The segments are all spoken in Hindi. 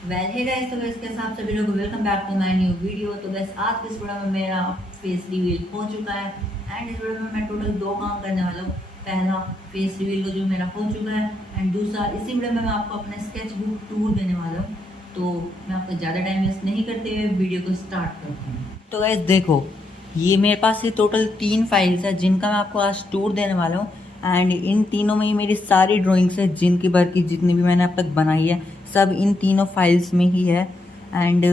हे गाइस, तो गाइस कैसे आप सभी लोग welcome back to my new video. तो गाइस आज की इस वीडियो में मेरा फेस रिवील हो चुका है एंड इस वीडियो में मैं टोटल दो काम करने वाला हूँ। पहला फेस रिवील को जो मेरा हो चुका है एंड दूसरा इसी वीडियो में मैं आपको अपना स्केच बुक टूर देने वाला हूँ। तो मैं आपको ज़्यादा टाइम वेस्ट नहीं करते हुए वीडियो को स्टार्ट करता हूँ। तो गाइस देखो, ये मेरे पास ये टोटल 3 फाइल्स है जिनका मैं आपको आज टूर देने वाला हूँ एंड इन तीनों में ही मेरी सारी ड्राइंग्स है जिनकी भर की जितनी भी मैंने अब तक बनाई है सब इन तीनों फाइल्स में ही है। एंड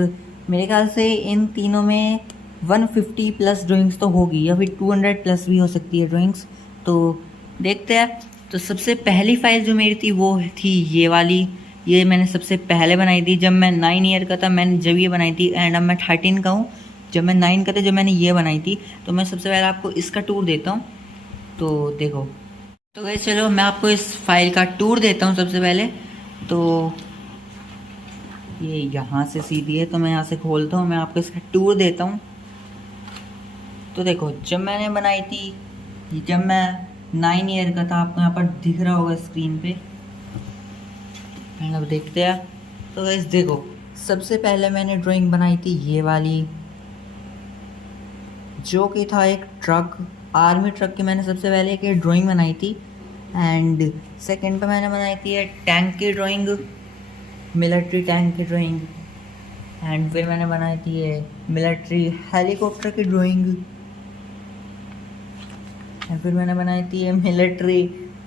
मेरे ख्याल से इन तीनों में 150 प्लस ड्राइंग्स तो होगी या फिर 200 प्लस भी हो सकती है ड्राइंग्स। तो देखते हैं। तो सबसे पहली फाइल जो मेरी थी वो थी ये वाली। ये मैंने सबसे पहले बनाई थी जब मैं 9 ईयर का था, मैंने जब ये बनाई थी एंड अब मैं 13 का हूँ। जब मैं 9 का था जब मैंने ये बनाई थी। तो मैं सबसे पहले आपको इसका टूर देता हूँ। तो देखो, तो गैस चलो मैं आपको इस फाइल का टूर देता हूँ सबसे पहले। तो ये यहाँ से सीधी है तो मैं यहाँ से खोलता हूँ, मैं आपको इसका टूर देता हूँ। तो देखो, जब मैंने बनाई थी जब मैं 9 ईयर का था, आपको यहाँ पर दिख रहा होगा स्क्रीन पे। अब देखते हैं। तो गैस देखो, सबसे पहले मैंने ड्राइंग बनाई थी ये वाली, जो कि था एक ट्रक, आर्मी ट्रक की मैंने सबसे पहले एक ड्राइंग बनाई थी। एंड सेकंड पे मैंने बनाई थी ये टैंक की ड्राइंग, मिलिट्री टैंक की ड्राइंग। एंड फिर मैंने बनाई थी ये मिलिट्री हेलीकॉप्टर की ड्राइंग। एंड फिर मैंने बनाई थी ये मिलिट्री,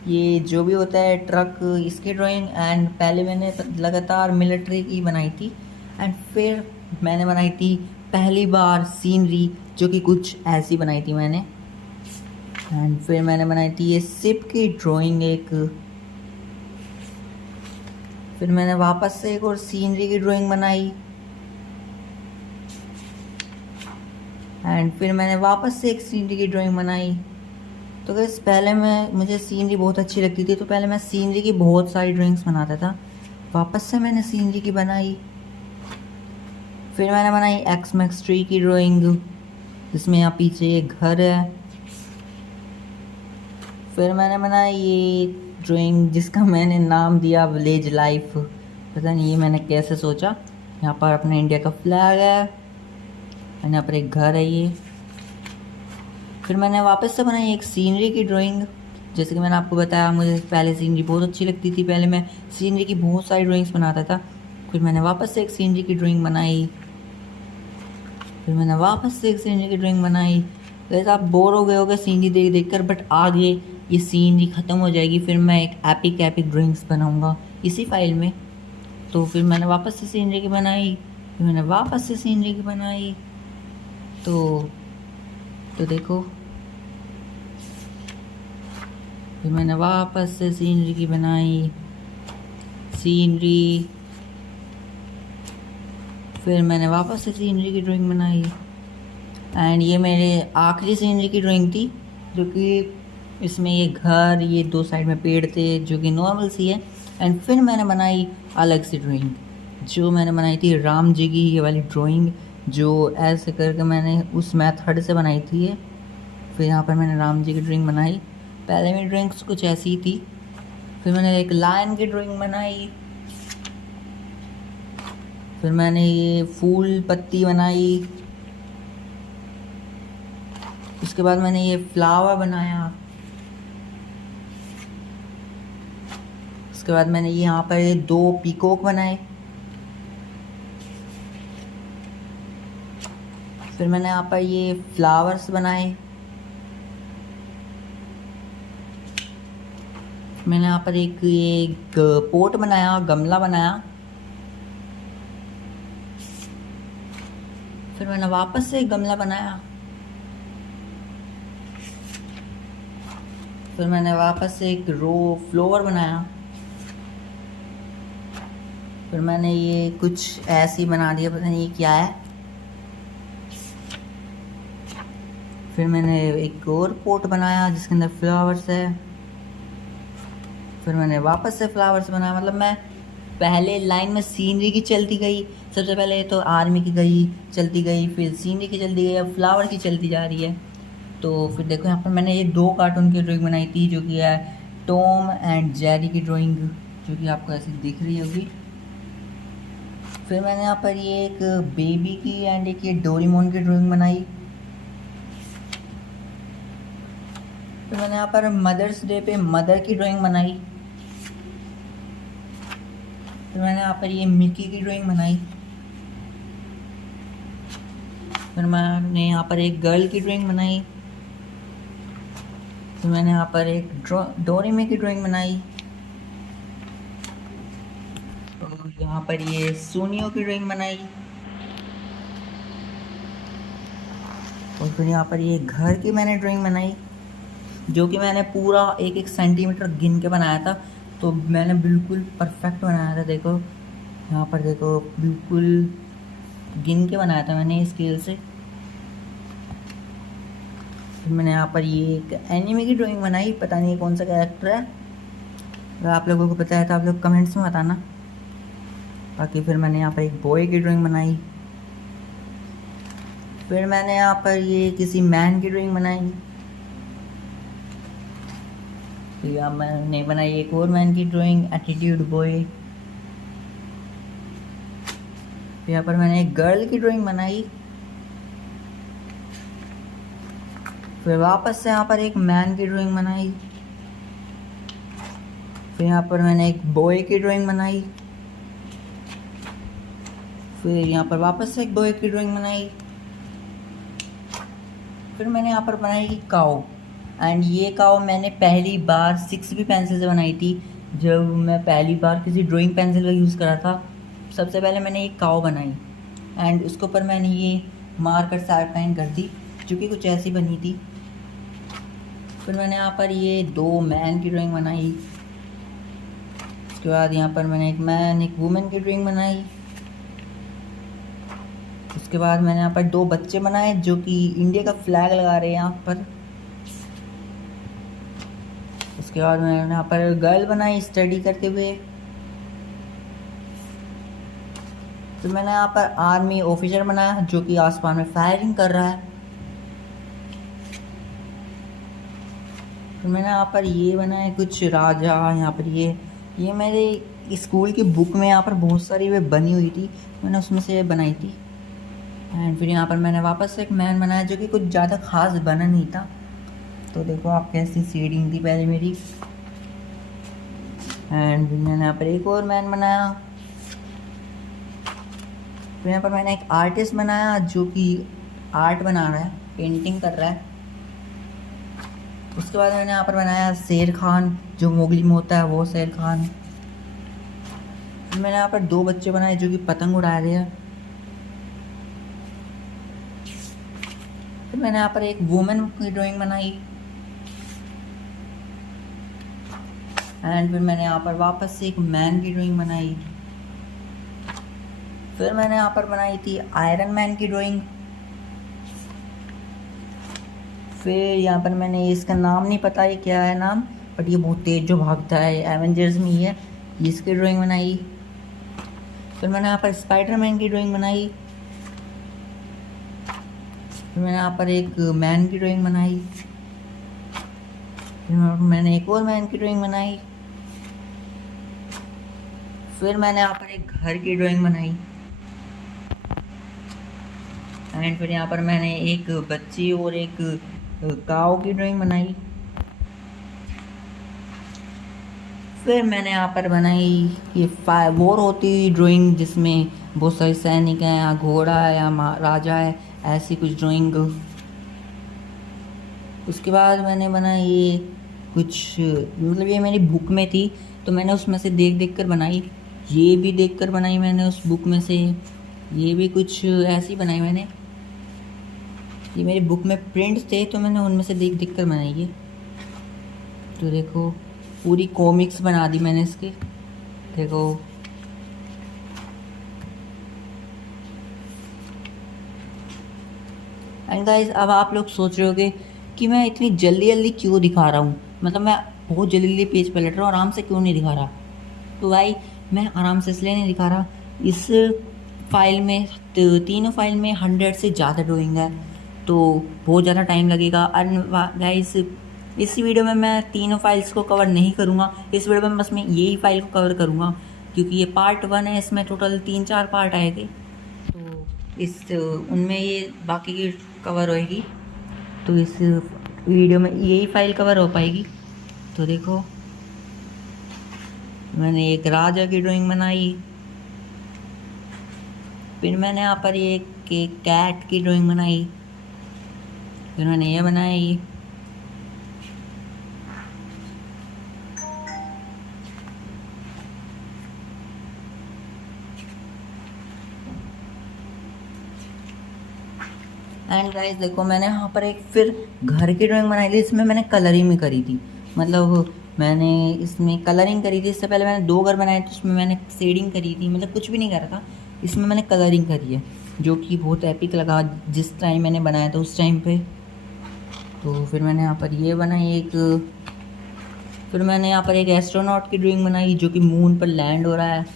ये जो भी होता है ट्रक, इसकी ड्राइंग। एंड पहले मैंने लगातार मिलिट्री की बनाई थी। एंड फिर मैंने बनाई थी पहली बार सीनरी, जो कि कुछ ऐसी बनाई थी मैंने। एंड फिर मैंने बनाई थी ये शिप की ड्राइंग एक। फिर मैंने वापस से एक और सीनरी की ड्राइंग बनाई। एंड फिर मैंने वापस से एक सीनरी की ड्राइंग बनाई। तो गैस पहले मुझे सीनरी बहुत अच्छी लगती थी, तो पहले मैं सीनरी की बहुत सारी ड्राइंग्स बनाता था। वापस से मैंने सीनरी की बनाई। फिर मैंने बनाई एक्स मैक्स ट्री की ड्राइंग, जिसमें यहाँ पीछे ये घर है। फिर मैंने बनाई ये ड्राइंग जिसका मैंने नाम दिया विलेज लाइफ। पता नहीं ये मैंने कैसे सोचा। यहाँ पर अपने इंडिया का फ्लैग है और यहाँ पर एक घर है ये। फिर मैंने वापस से बनाई एक सीनरी की ड्राइंग। जैसे कि मैंने आपको बताया, मुझे पहले सीनरी बहुत अच्छी लगती थी, पहले मैं सीनरी की बहुत सारी ड्राइंग्स बनाता था। फिर मैंने वापस से एक सीनरी की ड्राइंग बनाई। फिर मैंने वापस से एक सीनरी की ड्राइंग बनाई। वैसे आप बोर हो गए होगे सीनरी देख देख कर, बट आगे ये सीनरी ख़त्म हो जाएगी, फिर मैं एक एपिक एपिक ड्राइंग्स बनाऊँगा इसी फाइल में। तो फिर मैंने वापस से सीनरी की बनाई। फिर मैंने वापस से सीनरी की बनाई। तो देखो, फिर मैंने वापस से सीनरी की बनाई, सीनरी। फिर मैंने वापस से सीनरी की ड्राइंग बनाई। एंड ये मेरे आखिरी सीनरी की ड्राइंग थी, जो कि इसमें ये घर, ये दो साइड में पेड़ थे, जो कि नॉर्मल सी है। एंड फिर मैंने बनाई अलग सी ड्राइंग, जो मैंने बनाई थी राम जी की ये वाली ड्राइंग, जो ऐसे करके मैंने उस मेथड से बनाई थी ये। फिर यहाँ पर मैंने राम जी की ड्राइंग बनाई। पहले मेरी ड्राइंग्स कुछ ऐसी ही थी। फिर मैंने एक लायन की ड्राइंग बनाई। फिर मैंने ये फूल पत्ती बनाई। उसके बाद मैंने ये फ्लावर बनाया। उसके बाद मैंने ये यहाँ पर ये 2 पीकॉक बनाए। फिर मैंने यहाँ पर ये फ्लावर्स बनाए। मैंने यहाँ पर एक ये पोट बनाया, गमला बनाया। फिर मैंने वापस से एक गमला बनाया। फिर मैंने वापस से एक रो फ्लावर बनाया। फिर मैंने ये कुछ ऐसे ही बना दिया, पता नहीं ये क्या है। फिर मैंने एक और पोट बनाया जिसके अंदर फ्लावर्स है। फिर मैंने वापस से फ्लावर्स बनाया। मतलब मैं पहले लाइन में सीनरी की चलती गई, सबसे पहले तो आर्मी की गई, चलती गई, फिर सीनरी की चलती गई, अब फ्लावर की चलती जा रही है। तो फिर देखो, यहाँ पर मैंने ये 2 कार्टून की ड्राइंग बनाई थी, जो कि है टॉम एंड जेरी की ड्राइंग, जो कि आपको ऐसी दिख रही होगी। फिर मैंने यहाँ पर ये एक बेबी की एंड एक ये डोरेमोन की ड्राइंग बनाई। फिर मैंने यहाँ पर मदर्स डे पे मदर की ड्राइंग बनाई। फिर मैंने यहाँ पर ये मिकी की ड्राइंग बनाई। फिर मैंने यहाँ पर एक गर्ल की ड्राइंग बनाई। फिर मैंने यहाँ पर एक डोरेमोन की ड्राइंग बनाई। और यहाँ पर ये सोनियो की ड्राइंग बनाई। और फिर यहाँ पर ये घर की मैंने ड्राइंग बनाई, जो कि मैंने पूरा 1-1 सेंटीमीटर गिन के बनाया था। तो मैंने बिल्कुल परफेक्ट बनाया था। देखो यहाँ पर, देखो बिल्कुल गिन के बनाया था मैंने स्केल से। फिर मैंने यहाँ पर ये एक एनिमे की ड्राइंग बनाई, पता नहीं कौन सा कैरेक्टर है। अगर आप लोगों को पता है तो आप लोग कमेंट्स में बताना। बाकी फिर मैंने यहाँ पर एक बॉय की ड्राइंग बनाई। फिर मैंने यहाँ पर ये किसी मैन की ड्राइंग बनाई। फिर यहाँ मैंने बनाई एक और मैन की ड्राइंग, एटीट्यूड बॉय। फिर यहाँ पर मैंने एक गर्ल की ड्राइंग बनाई। फिर वापस से यहाँ पर एक मैन की ड्राइंग बनाई। फिर यहाँ पर मैंने एक बॉय की ड्राइंग बनाई। फिर यहाँ पर वापस से एक बॉय की ड्राइंग बनाई। फिर मैंने यहाँ पर बनाई काऊ, एंड ये काऊ मैंने पहली बार 6B पेंसिल से बनाई थी। जब मैं पहली बार किसी ड्राइंग पेंसिल का यूज़ करा था, सबसे पहले मैंने एक काऊ बनाई एंड उसके ऊपर मैंने ये मार्कर से आउटलाइन कर दी, जो कि कुछ ऐसी बनी थी। फिर मैंने यहाँ पर ये 2 मैन की ड्राइंग बनाई। उसके बाद यहाँ पर मैंने एक मैन एक वुमेन की ड्राइंग बनाई। उसके बाद मैंने यहाँ पर 2 बच्चे बनाए जो कि इंडिया का फ्लैग लगा रहे हैं यहाँ पर। उसके बाद मैंने यहाँ पर गर्ल बनाई स्टडी करते हुए। तो मैंने यहाँ पर आर्मी ऑफिसर बनाया जो कि आसमान में फायरिंग कर रहा है। तो मैंने यहाँ पर ये बनाया कुछ राजा। यहाँ पर ये मेरे स्कूल की बुक में यहाँ पर बहुत सारी वे बनी हुई थी, मैंने उसमें से बनाई थी। एंड फिर यहाँ पर मैंने वापस से एक मैन बनाया जो कि कुछ ज़्यादा खास बना नहीं था। तो देखो आप कैसी शेडिंग थी पहले मेरी। एंड फिर मैंने यहाँ पर एक और मैन बनाया। फिर यहाँ पर मैंने एक आर्टिस्ट बनाया जो कि आर्ट बना रहा है, पेंटिंग कर रहा है। उसके बाद मैंने यहाँ पर बनाया शेर खान, जो मोगली में होता है वो शेर खान। फिर मैंने यहाँ पर 2 बच्चे बनाए जो कि पतंग उड़ा रहे हैं। फिर मैंने यहाँ पर एक वुमेन की ड्राइंग बनाई। एंड फिर मैंने यहाँ पर वापस से एक मैन की ड्राइंग बनाई। फिर मैंने यहाँ पर बनाई थी आयरन मैन की ड्राइंग। फिर यहाँ पर मैंने इसका नाम नहीं पता ये क्या है नाम, बट ये बहुत तेज जो भागता है, एवेंजर्स में ही है, इसकी ड्राइंग बनाई। फिर मैंने यहाँ पर स्पाइडरमैन की ड्राइंग बनाई। फिर मैंने यहाँ पर एक मैन की ड्राइंग बनाई। फिर मैंने एक और मैन की ड्राइंग बनाई। फिर मैंने यहाँ पर एक घर की ड्राइंग बनाई। एंड फिर यहाँ पर मैंने एक बच्ची और एक काऊ की ड्राइंग बनाई। फिर मैंने यहाँ पर बनाई ये वॉर होती हुई ड्राइंग, जिसमें बहुत सारे सैनिक हैं या घोड़ा है या राजा है, ऐसी कुछ ड्राइंग। उसके बाद मैंने बनाई ये कुछ, मतलब ये मेरी बुक में थी तो मैंने उसमें से देख देख कर बनाई। ये भी देख कर बनाई मैंने उस बुक में से। ये भी कुछ ऐसी बनाई मैंने, ये मेरी बुक में प्रिंट्स थे तो मैंने उनमें से देख देख कर बनाई है। तो देखो पूरी कॉमिक्स बना दी मैंने इसके, देखो। एंड गाइस, अब आप लोग सोच रहे होगे कि मैं इतनी जल्दी जल्दी क्यों दिखा रहा हूँ, मतलब मैं बहुत जल्दी जल्दी पेज पे लट रहा हूँ, आराम से क्यों नहीं दिखा रहा। तो भाई मैं आराम से इसलिए नहीं दिखा रहा, इस फाइल में तीनों फाइल में 100 से ज़्यादा ड्राइंग है तो बहुत ज़्यादा टाइम लगेगा। एंड गाइस, इस वीडियो में मैं तीनों फाइल्स को कवर नहीं करूँगा, इस वीडियो में बस मैं यही फाइल को कवर करूँगा। क्योंकि ये पार्ट 1 है, इसमें टोटल 3-4 पार्ट आएंगे, तो इस उनमें ये बाकी की कवर होएगी। तो इस वीडियो में यही फाइल कवर हो पाएगी। तो देखो, मैंने एक राजा की ड्राइंग बनाई, फिर मैंने यहाँ पर ये एक कैट की ड्राइंग बनाई, फिर मैंने ये बनाई, एंड गाइस देखो, मैंने यहाँ पर एक फिर घर की ड्राइंग बनाई थी, इसमें मैंने कलरिंग भी करी थी। मतलब मैंने इसमें कलरिंग करी थी। इससे पहले मैंने 2 घर बनाए थे, उसमें मैंने शेडिंग करी थी, मतलब कुछ भी नहीं करा था। इसमें मैंने कलरिंग करी है, जो कि बहुत एपिक लगा जिस टाइम मैंने बनाया था उस टाइम पे। तो फिर मैंने यहाँ पर ये बनाई एक, फिर मैंने यहाँ पर एक एस्ट्रोनॉट की ड्राइंग बनाई जो कि मून पर लैंड हो रहा है।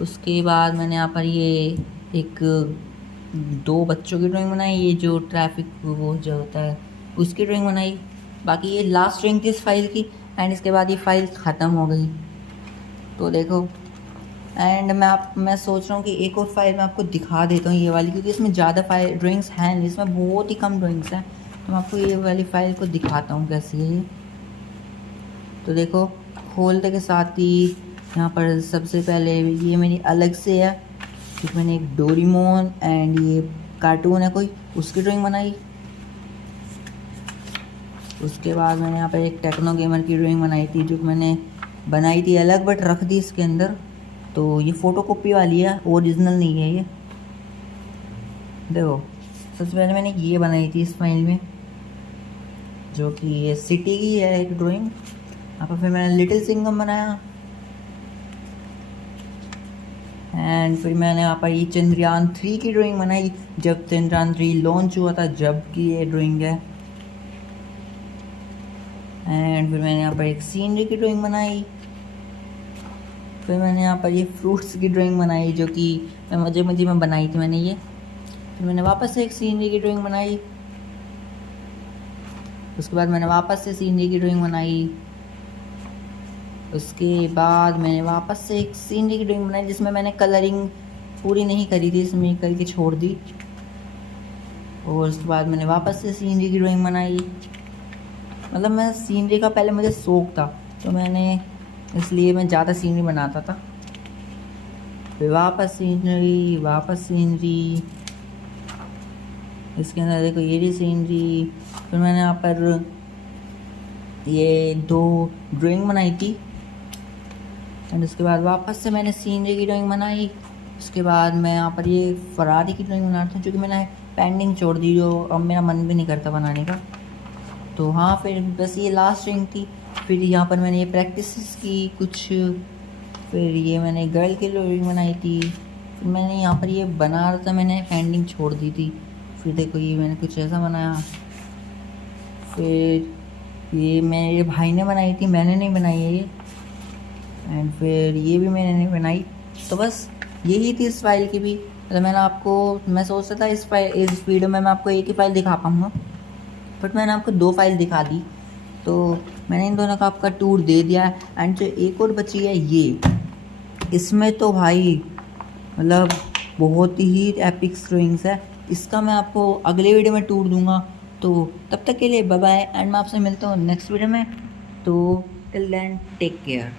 उसके बाद मैंने यहाँ पर ये एक 2 बच्चों की ड्राइंग बनाई, ये जो ट्रैफिक वो जो होता है उसकी ड्राइंग बनाई। बाकी ये लास्ट ड्राइंग थी इस फाइल की, एंड इसके बाद ये फाइल ख़त्म हो गई। तो देखो, एंड मैं सोच रहा हूँ कि एक और फाइल मैं आपको दिखा देता हूँ, ये वाली, क्योंकि इसमें ज़्यादा फाइल ड्राइंग्स हैं नहीं, इसमें बहुत ही कम ड्राइंग्स हैं। तो मैं आपको ये वाली फाइल को दिखाता हूँ कैसी है ये। तो देखो, खोलते के साथ ही यहाँ पर सबसे पहले ये मेरी अलग से है, क्योंकि मैंने एक डोरेमोन एंड ये कार्टून है कोई, उसकी ड्राइंग बनाई। उसके बाद मैंने यहाँ पर एक टेक्नो गेमर की ड्राइंग बनाई थी, जो मैंने बनाई थी अलग बट रख दी इसके अंदर। तो ये फ़ोटो कॉपी वाली है, ओरिजिनल नहीं है ये। देखो, सबसे पहले मैंने ये बनाई थी इस फाइल में, जो कि ये सिटी की है एक ड्राइंग। यहाँ पर फिर मैंने लिटिल सिंघम बनाया, एंड फिर मैंने यहाँ पर ये चंद्रयान 3 की ड्राइंग बनाई, जब चंद्रयान 3 लॉन्च हुआ था जब की ये ड्राइंग है। एंड फिर मैंने यहाँ पर एक सीनरी की ड्राइंग बनाई, फिर मैंने यहाँ पर ये फ्रूट्स की ड्राइंग बनाई, जो कि मजे में बनाई थी मैंने ये। फिर मैंने वापस से एक सीनरी की ड्राइंग बनाई, उसके बाद मैंने वापस से सीनरी की ड्राइंग बनाई, उसके बाद मैंने वापस से एक सीनरी की ड्राइंग बनाई, जिसमें मैंने कलरिंग पूरी नहीं करी थी, इसमें करके छोड़ दी। और उसके बाद मैंने वापस से सीनरी की ड्राइंग बनाई। मतलब मैं सीनरी का पहले मुझे शौक था, तो मैंने इसलिए मैं ज़्यादा सीनरी बनाता था। फिर वापस सीनरी, इसके अंदर देखो ये भी सीनरी। फिर मैंने यहाँ पर ये 2 ड्राइंग बनाई थी, एंड उसके बाद वापस से मैंने सीनरी की ड्राइंग बनाई। उसके बाद मैं यहाँ पर ये फरारी की ड्राइंग बना रहा था, क्योंकि मैंने पेंडिंग छोड़ दी, जो अब मेरा मन भी नहीं करता बनाने का। तो हाँ, फिर बस ये लास्ट ड्राइंग थी। फिर यहाँ पर मैंने ये प्रैक्टिस की कुछ, फिर ये मैंने गर्ल की ड्राइंग बनाई थी। फिर मैंने यहाँ पर ये बना रहा था, मैंने पेंडिंग छोड़ दी थी। फिर देखो, ये मैंने कुछ ऐसा बनाया। फिर ये मेरे भाई ने बनाई थी, मैंने नहीं बनाई है ये। एंड फिर ये भी मैंने नहीं बनाई। तो बस यही थी इस फाइल की भी। मतलब मैं सोचता था इस वीडियो में मैं आपको एक ही फाइल दिखा पाऊँगा, बट मैंने आपको 2 फाइल दिखा दी। तो मैंने इन दोनों का आपका टूर दे दिया है। एंड जो एक और बची है ये, इसमें तो भाई मतलब बहुत ही एपिक ड्राइंग्स है। इसका मैं आपको अगले वीडियो में टूर दूंगा। तो तब तक के लिए बाय बाय, एंड मैं आपसे मिलता हूँ नेक्स्ट वीडियो में। तो टिल देन टेक केयर।